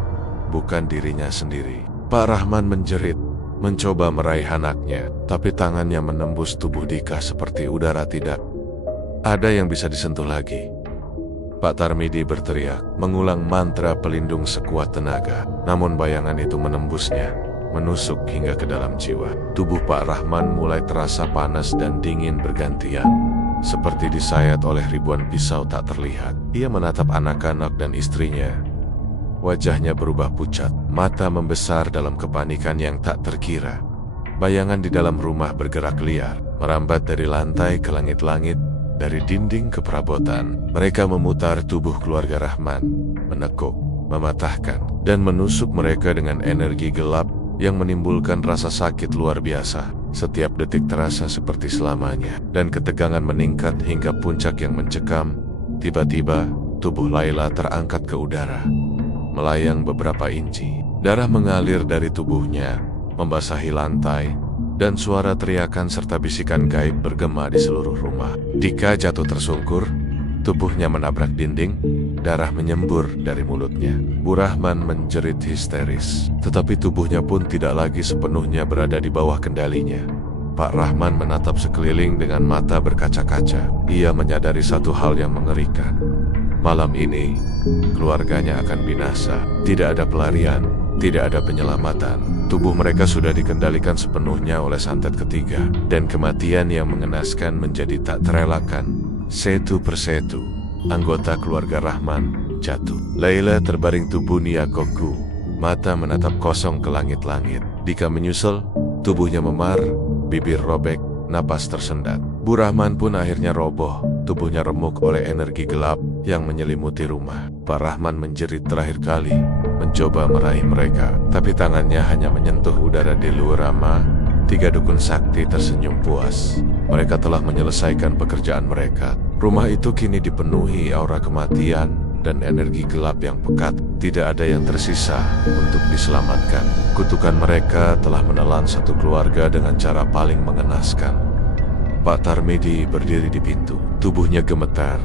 bukan dirinya sendiri. Pak Rahman menjerit, mencoba meraih anaknya, tapi tangannya menembus tubuh Dika seperti udara tidak ada yang bisa disentuh lagi. Pak Tarmidi berteriak, mengulang mantra pelindung sekuat tenaga, namun bayangan itu menembusnya, menusuk hingga ke dalam jiwa. Tubuh Pak Rahman mulai terasa panas dan dingin bergantian, seperti disayat oleh ribuan pisau tak terlihat. Ia menatap anak-anak dan istrinya. Wajahnya berubah pucat, mata membesar dalam kepanikan yang tak terkira. Bayangan di dalam rumah bergerak liar, merambat dari lantai ke langit-langit, dari dinding ke perabotan. Mereka memutar tubuh keluarga Rahman, menekuk, mematahkan, dan menusuk mereka dengan energi gelap yang menimbulkan rasa sakit luar biasa. Setiap detik terasa seperti selamanya, dan ketegangan meningkat hingga puncak yang mencekam. Tiba-tiba, tubuh Laila terangkat ke udara, melayang beberapa inci. Darah mengalir dari tubuhnya, membasahi lantai, dan suara teriakan serta bisikan gaib bergema di seluruh rumah. Dika jatuh tersungkur, tubuhnya menabrak dinding, darah menyembur dari mulutnya. Bu Rahman menjerit histeris, tetapi tubuhnya pun tidak lagi sepenuhnya berada di bawah kendalinya. Pak Rahman menatap sekeliling dengan mata berkaca-kaca. Ia menyadari satu hal yang mengerikan. Malam ini, keluarganya akan binasa. Tidak ada pelarian, tidak ada penyelamatan. Tubuh mereka sudah dikendalikan sepenuhnya oleh santet ketiga, dan kematian yang mengenaskan menjadi tak terelakkan. Setu persetu, anggota keluarga Rahman jatuh. Laila terbaring tubuh Niakoku, mata menatap kosong ke langit-langit. Dika menyusul, tubuhnya memar, bibir robek, napas tersendat. Bu Rahman pun akhirnya roboh, tubuhnya remuk oleh energi gelap yang menyelimuti rumah. Pak Rahman menjerit terakhir kali, mencoba meraih mereka, tapi tangannya hanya menyentuh udara di luar Rama. 3 dukun sakti tersenyum puas. Mereka telah menyelesaikan pekerjaan mereka. Rumah itu kini dipenuhi aura kematian dan energi gelap yang pekat. Tidak ada yang tersisa untuk diselamatkan. Kutukan mereka telah menelan satu keluarga dengan cara paling mengenaskan. Pak Tarmidi berdiri di pintu, tubuhnya gemetar,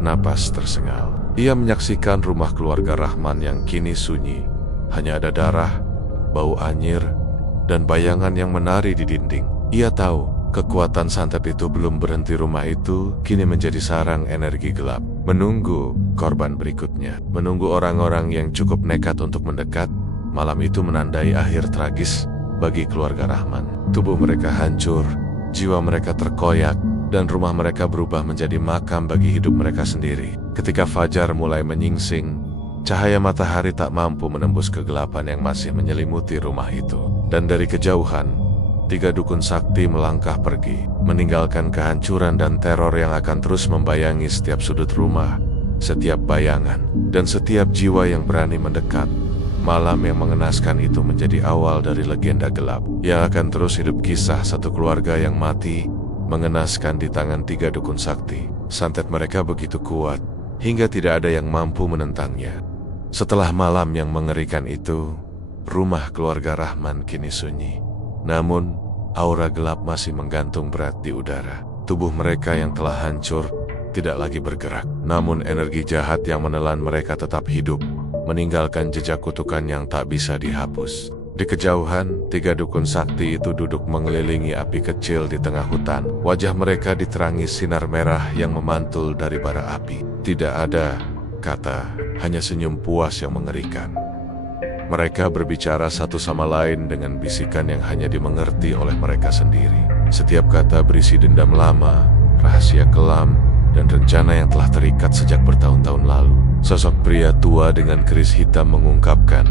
napas tersengal. Ia menyaksikan rumah keluarga Rahman yang kini sunyi. Hanya ada darah, bau anyir, dan bayangan yang menari di dinding. Ia tahu, kekuatan santet itu belum berhenti. Rumah itu kini menjadi sarang energi gelap, menunggu korban berikutnya, menunggu orang-orang yang cukup nekat untuk mendekat. Malam itu menandai akhir tragis bagi keluarga Rahman. Tubuh mereka hancur, jiwa mereka terkoyak, dan rumah mereka berubah menjadi makam bagi hidup mereka sendiri. Ketika fajar mulai menyingsing, Cahaya matahari tak mampu menembus kegelapan yang masih menyelimuti rumah itu. Dan dari kejauhan, 3 dukun sakti melangkah pergi, meninggalkan kehancuran dan teror yang akan terus membayangi setiap sudut rumah, setiap bayangan, dan setiap jiwa yang berani mendekat. Malam yang mengenaskan itu menjadi awal dari legenda gelap yang akan terus hidup, kisah satu keluarga yang mati mengenaskan di tangan 3 dukun sakti. Santet mereka begitu kuat hingga tidak ada yang mampu menentangnya. Setelah malam yang mengerikan itu, rumah keluarga Rahman kini sunyi. Namun, aura gelap masih menggantung berat di udara. Tubuh mereka yang telah hancur tidak lagi bergerak. Namun energi jahat yang menelan mereka tetap hidup, meninggalkan jejak kutukan yang tak bisa dihapus. Di kejauhan, 3 dukun sakti itu duduk mengelilingi api kecil di tengah hutan. Wajah mereka diterangi sinar merah yang memantul dari bara api. Tidak ada kata, hanya senyum puas yang mengerikan. Mereka berbicara satu sama lain dengan bisikan yang hanya dimengerti oleh mereka sendiri. Setiap kata berisi dendam lama, rahasia kelam, dan rencana yang telah terikat sejak bertahun-tahun lalu. Sosok pria tua dengan keris hitam mengungkapkan,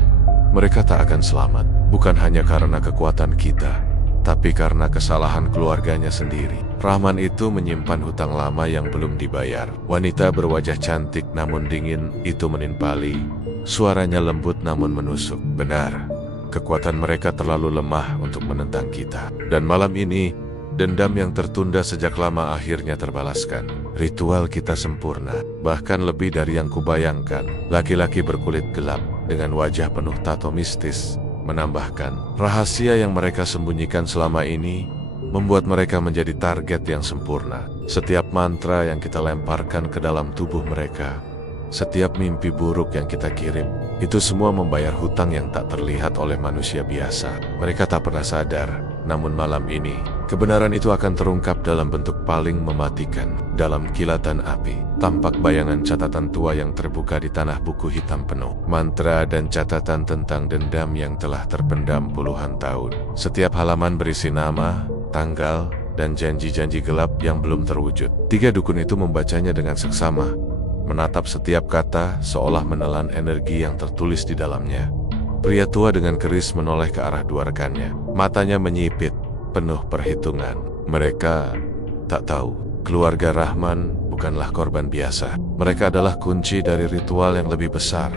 mereka tak akan selamat, bukan hanya karena kekuatan kita, tapi karena kesalahan keluarganya sendiri. Rahman itu menyimpan hutang lama yang belum dibayar. Wanita berwajah cantik namun dingin itu menimpali. Suaranya lembut namun menusuk. Benar, kekuatan mereka terlalu lemah untuk menentang kita. Dan malam ini, dendam yang tertunda sejak lama akhirnya terbalaskan. Ritual kita sempurna, bahkan lebih dari yang kubayangkan. Laki-laki berkulit gelap dengan wajah penuh tato mistis menambahkan, rahasia yang mereka sembunyikan selama ini membuat mereka menjadi target yang sempurna. Setiap mantra yang kita lemparkan ke dalam tubuh mereka, setiap mimpi buruk yang kita kirim, itu semua membayar hutang yang tak terlihat oleh manusia biasa. Mereka tak pernah sadar, namun malam ini, kebenaran itu akan terungkap dalam bentuk paling mematikan. Dalam kilatan api, tampak bayangan catatan tua yang terbuka di tanah buku hitam penuh mantra dan catatan tentang dendam yang telah terpendam puluhan tahun. Setiap halaman berisi nama, tanggal, dan janji-janji gelap yang belum terwujud. 3 dukun itu membacanya dengan seksama, menatap setiap kata seolah menelan energi yang tertulis di dalamnya. Pria tua dengan keris menoleh ke arah 2 rekannya. Matanya menyipit, penuh perhitungan. Mereka tak tahu, keluarga Rahman bukanlah korban biasa. Mereka adalah kunci dari ritual yang lebih besar.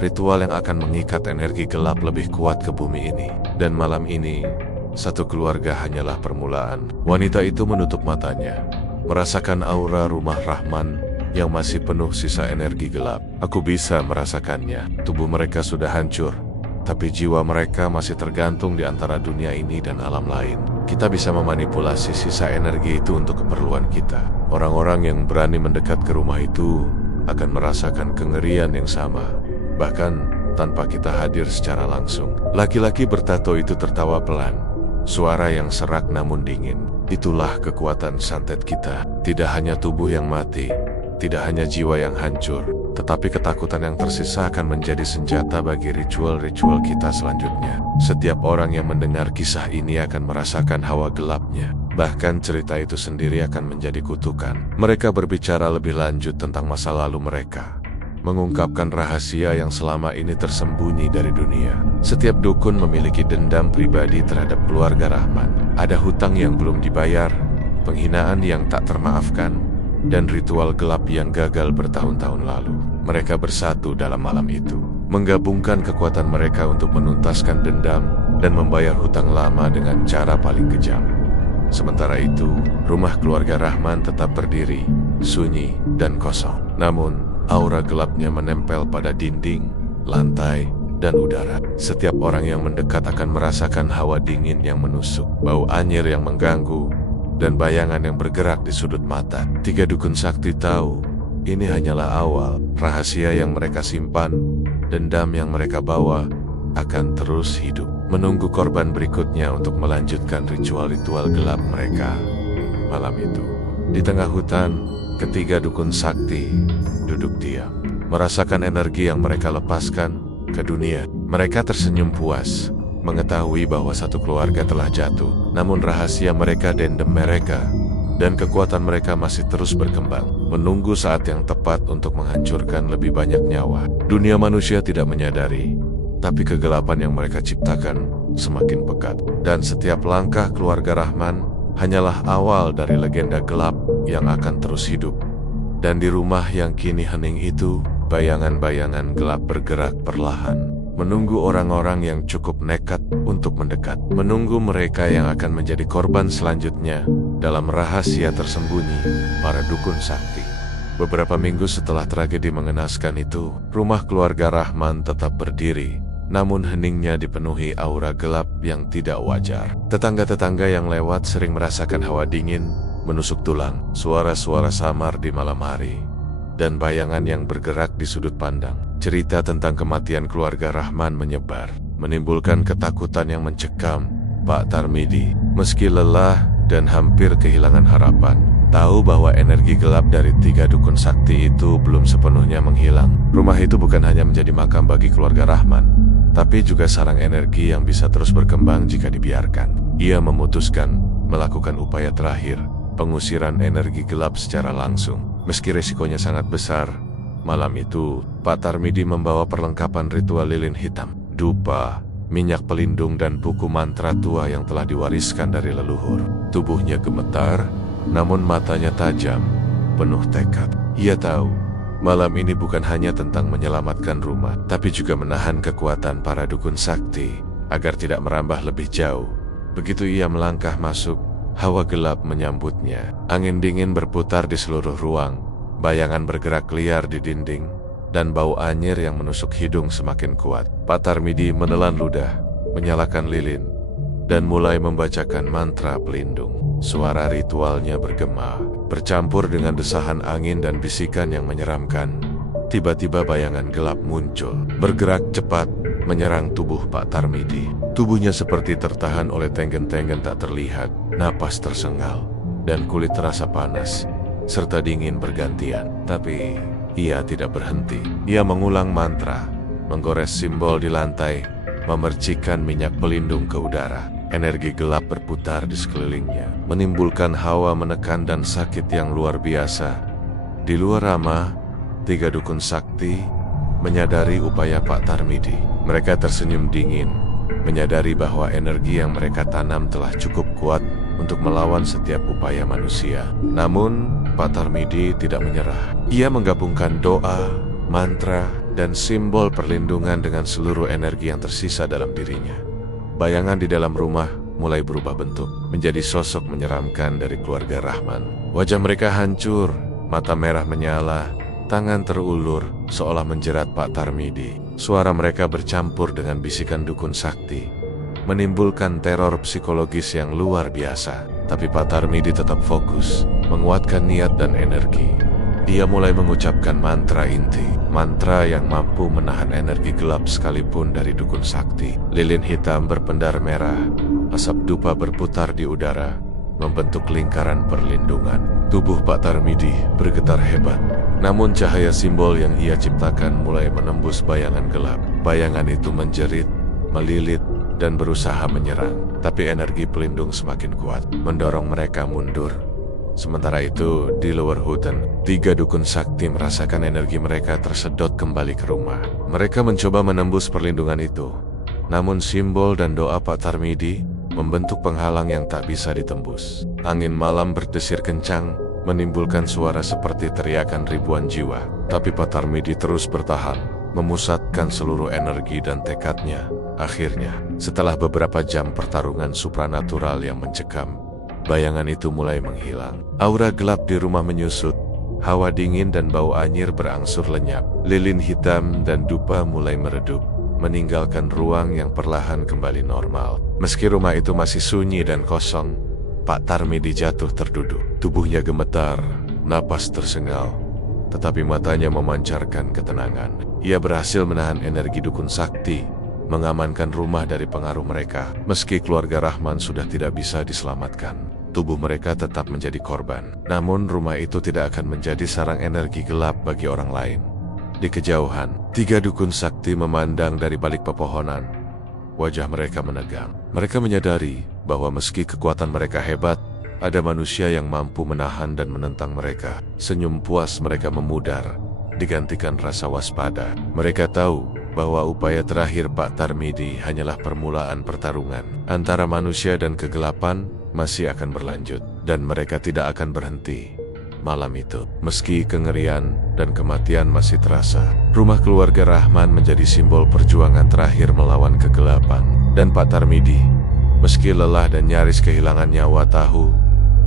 Ritual yang akan mengikat energi gelap lebih kuat ke bumi ini. Dan malam ini, satu keluarga hanyalah permulaan. Wanita itu menutup matanya, merasakan aura rumah Rahman yang masih penuh sisa energi gelap. Aku bisa merasakannya. Tubuh mereka sudah hancur, tapi jiwa mereka masih tergantung di antara dunia ini dan alam lain. Kita bisa memanipulasi sisa energi itu untuk keperluan kita. Orang-orang yang berani mendekat ke rumah itu akan merasakan kengerian yang sama, bahkan tanpa kita hadir secara langsung. Laki-laki bertato itu tertawa pelan, suara yang serak namun dingin. Itulah kekuatan santet kita. Tidak hanya tubuh yang mati, tidak hanya jiwa yang hancur, tetapi ketakutan yang tersisa akan menjadi senjata bagi ritual-ritual kita selanjutnya. Setiap orang yang mendengar kisah ini akan merasakan hawa gelapnya. Bahkan cerita itu sendiri akan menjadi kutukan. Mereka berbicara lebih lanjut tentang masa lalu mereka, mengungkapkan rahasia yang selama ini tersembunyi dari dunia. Setiap dukun memiliki dendam pribadi terhadap keluarga Rahman. Ada hutang yang belum dibayar, penghinaan yang tak termaafkan, dan ritual gelap yang gagal bertahun-tahun lalu. Mereka bersatu dalam malam itu, menggabungkan kekuatan mereka untuk menuntaskan dendam dan membayar hutang lama dengan cara paling kejam. Sementara itu, rumah keluarga Rahman tetap berdiri, sunyi dan kosong. Namun, aura gelapnya menempel pada dinding, lantai, dan udara. Setiap orang yang mendekat akan merasakan hawa dingin yang menusuk, bau anyir yang mengganggu, dan bayangan yang bergerak di sudut mata. 3 dukun sakti tahu, ini hanyalah awal. Rahasia yang mereka simpan, dendam yang mereka bawa, akan terus hidup, menunggu korban berikutnya untuk melanjutkan ritual-ritual gelap mereka. Malam itu, di tengah hutan, ketiga dukun sakti duduk diam, merasakan energi yang mereka lepaskan ke dunia. Mereka tersenyum puas, mengetahui bahwa satu keluarga telah jatuh. Namun rahasia mereka, dendam mereka, dan kekuatan mereka masih terus berkembang, menunggu saat yang tepat untuk menghancurkan lebih banyak nyawa. Dunia manusia tidak menyadari, tapi kegelapan yang mereka ciptakan semakin pekat. Dan setiap langkah keluarga Rahman hanyalah awal dari legenda gelap yang akan terus hidup. Dan di rumah yang kini hening itu, bayangan-bayangan gelap bergerak perlahan, menunggu orang-orang yang cukup nekat untuk mendekat, menunggu mereka yang akan menjadi korban selanjutnya dalam rahasia tersembunyi para dukun sakti. Beberapa minggu setelah tragedi mengenaskan itu, rumah keluarga Rahman tetap berdiri, namun heningnya dipenuhi aura gelap yang tidak wajar. Tetangga-tetangga yang lewat sering merasakan hawa dingin menusuk tulang, suara-suara samar di malam hari, dan bayangan yang bergerak di sudut pandang. Cerita tentang kematian keluarga Rahman menyebar, menimbulkan ketakutan yang mencekam Pak Tarmidi. Meski lelah dan hampir kehilangan harapan, tahu bahwa energi gelap dari 3 dukun sakti itu belum sepenuhnya menghilang. Rumah itu bukan hanya menjadi makam bagi keluarga Rahman, tapi juga sarang energi yang bisa terus berkembang jika dibiarkan. Ia memutuskan melakukan upaya terakhir, pengusiran energi gelap secara langsung. Meski resikonya sangat besar, malam itu Pak Tarmidi membawa perlengkapan ritual lilin hitam, dupa, minyak pelindung, dan buku mantra tua yang telah diwariskan dari leluhur. Tubuhnya gemetar, namun matanya tajam, penuh tekad. Ia tahu, malam ini bukan hanya tentang menyelamatkan rumah, tapi juga menahan kekuatan para dukun sakti agar tidak merambah lebih jauh. Begitu ia melangkah masuk, hawa gelap menyambutnya. Angin dingin berputar di seluruh ruang, bayangan bergerak liar di dinding, dan bau anyir yang menusuk hidung semakin kuat. Pak Tarmidi menelan ludah, menyalakan lilin, dan mulai membacakan mantra pelindung. Suara ritualnya bergema, bercampur dengan desahan angin dan bisikan yang menyeramkan. Tiba-tiba bayangan gelap muncul, bergerak cepat, menyerang tubuh Pak Tarmidi. Tubuhnya seperti tertahan oleh tenggen-tenggen tak terlihat, napas tersengal, dan kulit terasa panas, serta dingin bergantian. Tapi ia tidak berhenti. Ia mengulang mantra, menggores simbol di lantai, memercikan minyak pelindung ke udara. Energi gelap berputar di sekelilingnya, menimbulkan hawa menekan dan sakit yang luar biasa. Di luar ramah, 3 dukun sakti menyadari upaya Pak Tarmidi. Mereka tersenyum dingin, menyadari bahwa energi yang mereka tanam telah cukup kuat untuk melawan setiap upaya manusia. Namun, Pak Tarmidi tidak menyerah. Ia menggabungkan doa, mantra, dan simbol perlindungan dengan seluruh energi yang tersisa dalam dirinya. Bayangan di dalam rumah mulai berubah bentuk, menjadi sosok menyeramkan dari keluarga Rahman. Wajah mereka hancur, mata merah menyala, tangan terulur seolah menjerat Pak Tarmidi. Suara mereka bercampur dengan bisikan dukun sakti, menimbulkan teror psikologis yang luar biasa. Tapi Pak Tarmidi tetap fokus, menguatkan niat dan energi. Dia mulai mengucapkan mantra inti, mantra yang mampu menahan energi gelap sekalipun dari dukun sakti. Lilin hitam berpendar merah, asap dupa berputar di udara, membentuk lingkaran perlindungan. Tubuh Pak Tarmidi bergetar hebat. Namun cahaya simbol yang ia ciptakan mulai menembus bayangan gelap. Bayangan itu menjerit, melilit, dan berusaha menyerang. Tapi energi pelindung semakin kuat, mendorong mereka mundur. Sementara itu, di luar hutan, 3 dukun sakti merasakan energi mereka tersedot kembali ke rumah. Mereka mencoba menembus perlindungan itu. Namun simbol dan doa Pak Tarmidi membentuk penghalang yang tak bisa ditembus. Angin malam berdesir kencang, menimbulkan suara seperti teriakan ribuan jiwa. Tapi Pak Tarmidi terus bertahan, memusatkan seluruh energi dan tekadnya. Akhirnya, setelah beberapa jam pertarungan supranatural yang mencekam, bayangan itu mulai menghilang. Aura gelap di rumah menyusut, hawa dingin dan bau anyir berangsur lenyap. Lilin hitam dan dupa mulai meredup, meninggalkan ruang yang perlahan kembali normal. Meski rumah itu masih sunyi dan kosong, Pak Tarmidi jatuh terduduk. Tubuhnya gemetar, napas tersengal, tetapi matanya memancarkan ketenangan. Ia berhasil menahan energi dukun sakti, mengamankan rumah dari pengaruh mereka. Meski keluarga Rahman sudah tidak bisa diselamatkan, tubuh mereka tetap menjadi korban. Namun rumah itu tidak akan menjadi sarang energi gelap bagi orang lain. Di kejauhan, 3 dukun sakti memandang dari balik pepohonan. Wajah mereka menegang. Mereka menyadari bahwa meski kekuatan mereka hebat, Ada manusia yang mampu menahan dan menentang mereka. Senyum puas mereka memudar, digantikan rasa waspada. Mereka tahu bahwa upaya terakhir Pak Tarmidi hanyalah permulaan pertarungan antara manusia dan kegelapan masih akan berlanjut, dan mereka tidak akan berhenti. Malam itu, meski kengerian dan kematian masih terasa, rumah keluarga Rahman menjadi simbol perjuangan terakhir melawan kegelapan. Dan Pak Tarmidi, meski lelah dan nyaris kehilangan nyawa, tahu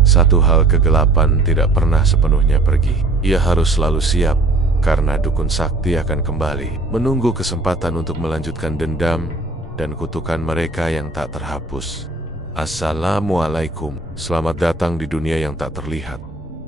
satu hal: kegelapan tidak pernah sepenuhnya pergi. Ia harus selalu siap, karena dukun sakti akan kembali, menunggu kesempatan untuk melanjutkan dendam dan kutukan mereka yang tak terhapus. Assalamualaikum. Selamat datang di dunia yang tak terlihat,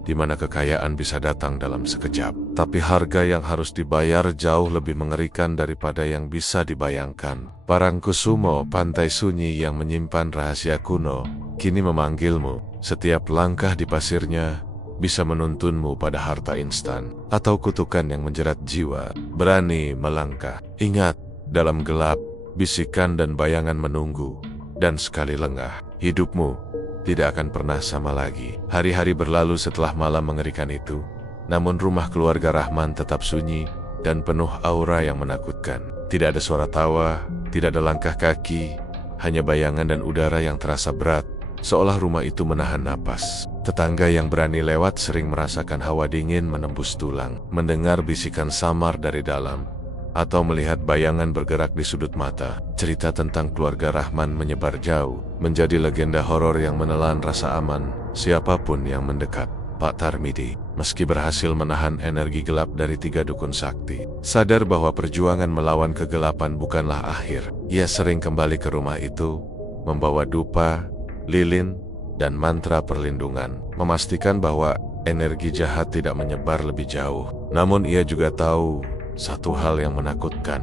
di mana kekayaan bisa datang dalam sekejap, tapi harga yang harus dibayar jauh lebih mengerikan daripada yang bisa dibayangkan. Parangkusumo, pantai sunyi yang menyimpan rahasia kuno, kini memanggilmu. Setiap langkah di pasirnya bisa menuntunmu pada harta instan atau kutukan yang menjerat jiwa. Berani melangkah. Ingat, dalam gelap, bisikan dan bayangan menunggu. Dan sekali lengah, hidupmu tidak akan pernah sama lagi. Hari-hari berlalu setelah malam mengerikan itu, namun rumah keluarga Rahman tetap sunyi dan penuh aura yang menakutkan. Tidak ada suara tawa, tidak ada langkah kaki, hanya bayangan dan udara yang terasa berat, seolah rumah itu menahan napas. Tetangga yang berani lewat sering merasakan hawa dingin menembus tulang, mendengar bisikan samar dari dalam, atau melihat bayangan bergerak di sudut mata. Cerita tentang keluarga Rahman menyebar jauh, menjadi legenda horor yang menelan rasa aman siapapun yang mendekat. Pak Tarmidi, meski berhasil menahan energi gelap dari 3 dukun sakti, sadar bahwa perjuangan melawan kegelapan bukanlah akhir. Ia sering kembali ke rumah itu, membawa dupa, lilin, dan mantra perlindungan, memastikan bahwa energi jahat tidak menyebar lebih jauh. Namun ia juga tahu satu hal yang menakutkan: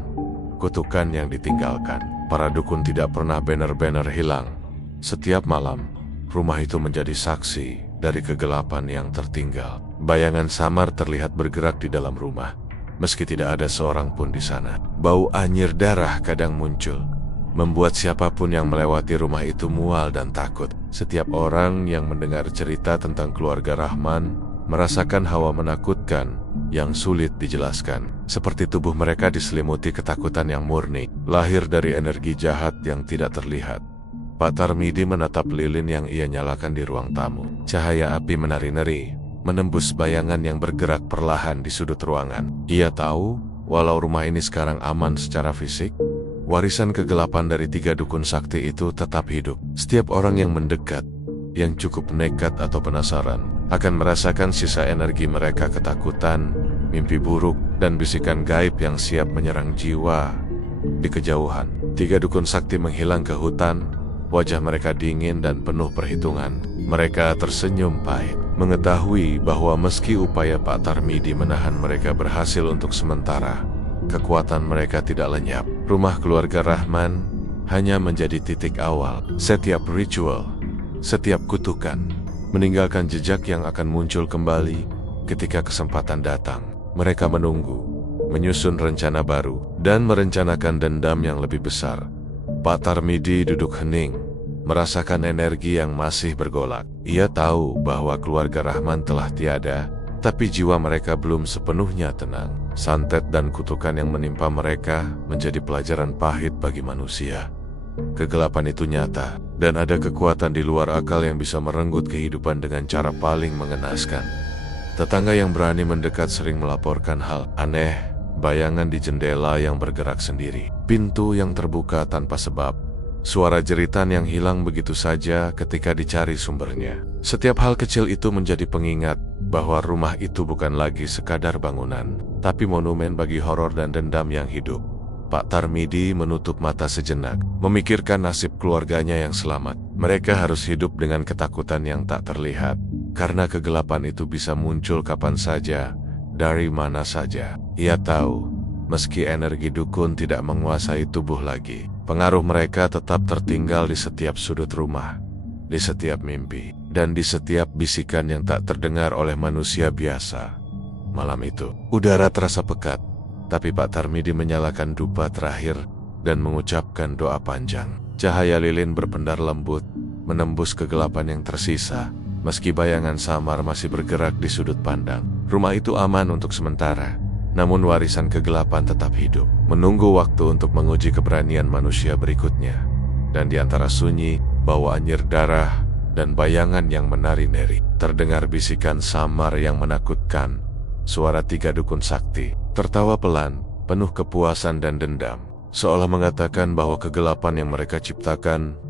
kutukan yang ditinggalkan. Para dukun tidak pernah benar-benar hilang. Setiap malam, rumah itu menjadi saksi dari kegelapan yang tertinggal. Bayangan samar terlihat bergerak di dalam rumah, meski tidak ada seorang pun di sana. Bau anyir darah kadang muncul, membuat siapapun yang melewati rumah itu mual dan takut. Setiap orang yang mendengar cerita tentang keluarga Rahman merasakan hawa menakutkan yang sulit dijelaskan. Seperti tubuh mereka diselimuti ketakutan yang murni, lahir dari energi jahat yang tidak terlihat. Pak Tarmidi menatap lilin yang ia nyalakan di ruang tamu. Cahaya api menari-nari, menembus bayangan yang bergerak perlahan di sudut ruangan. Ia tahu, walau rumah ini sekarang aman secara fisik, warisan kegelapan dari 3 dukun sakti itu tetap hidup. Setiap orang yang mendekat, yang cukup nekat atau penasaran, akan merasakan sisa energi mereka: ketakutan, mimpi buruk, dan bisikan gaib yang siap menyerang jiwa di kejauhan. 3 dukun sakti menghilang ke hutan, wajah mereka dingin dan penuh perhitungan. Mereka tersenyum pahit, mengetahui bahwa meski upaya Pak Tarmidi menahan mereka berhasil untuk sementara, kekuatan mereka tidak lenyap. Rumah keluarga Rahman hanya menjadi titik awal. Setiap ritual, setiap kutukan, meninggalkan jejak yang akan muncul kembali ketika kesempatan datang. Mereka menunggu, menyusun rencana baru, dan merencanakan dendam yang lebih besar. Pak Tarmidi duduk hening, merasakan energi yang masih bergolak. Ia tahu bahwa keluarga Rahman telah tiada, tapi jiwa mereka belum sepenuhnya tenang. Santet dan kutukan yang menimpa mereka menjadi pelajaran pahit bagi manusia. Kegelapan itu nyata, dan ada kekuatan di luar akal yang bisa merenggut kehidupan dengan cara paling mengenaskan. Tetangga yang berani mendekat sering melaporkan hal aneh: bayangan di jendela yang bergerak sendiri, pintu yang terbuka tanpa sebab, suara jeritan yang hilang begitu saja ketika dicari sumbernya. Setiap hal kecil itu menjadi pengingat bahwa rumah itu bukan lagi sekadar bangunan, tapi monumen bagi horor dan dendam yang hidup. Pak Tarmidi menutup mata sejenak, memikirkan nasib keluarganya yang selamat. Mereka harus hidup dengan ketakutan yang tak terlihat, karena kegelapan itu bisa muncul kapan saja, dari mana saja. Ia tahu, meski energi dukun tidak menguasai tubuh lagi, pengaruh mereka tetap tertinggal di setiap sudut rumah, di setiap mimpi, dan di setiap bisikan yang tak terdengar oleh manusia biasa. Malam itu, udara terasa pekat, tapi Pak Tarmidi menyalakan dupa terakhir dan mengucapkan doa panjang. Cahaya lilin berpendar lembut, menembus kegelapan yang tersisa, Meski bayangan samar masih bergerak di sudut pandang, rumah itu aman untuk sementara. Namun warisan kegelapan tetap hidup, menunggu waktu untuk menguji keberanian manusia berikutnya. Dan di antara sunyi, bau anyir darah, dan bayangan yang menari-nari, terdengar bisikan samar yang menakutkan. Suara 3 dukun sakti, tertawa pelan, penuh kepuasan dan dendam, seolah mengatakan bahwa kegelapan yang mereka ciptakan